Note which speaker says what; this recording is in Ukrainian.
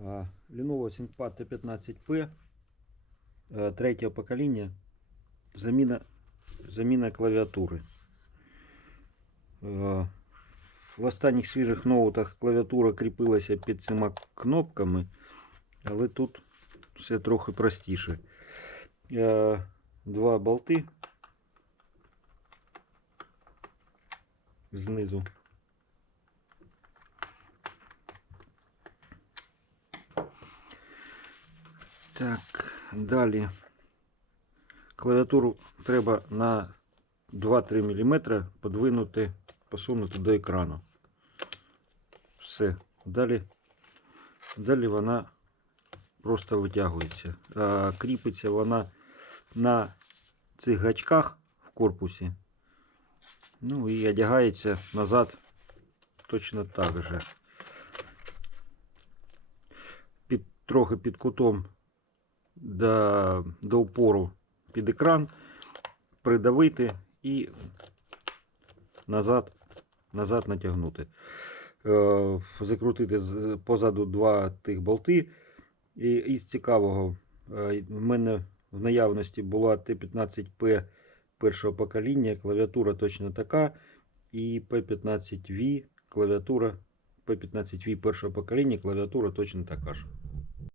Speaker 1: Lenovo ThinkPad T15P е, третього покоління. Заміна, заміна клавіатури. Е, В останніх свіжих ноутах клавіатура кріпилася під цими кнопками, але тут все трохи простіше. Е, Два болти знизу. Так, далі. Клавіатуру треба на 2-3 мм подвинути, посунути до екрану. Все. Далі, далі вона просто витягується. А, кріпиться вона на цих гачках в корпусі. Ну і одягається назад точно так же. Під, трохи під кутом до, до упору під екран, придавити і назад, назад натягнути. Е, закрутити позаду два тих болти. І із цікавого, е, в мене в наявності була Т15П першого покоління, клавіатура точно така. І P15V клавіатура P15V першого покоління, клавіатура точно така ж.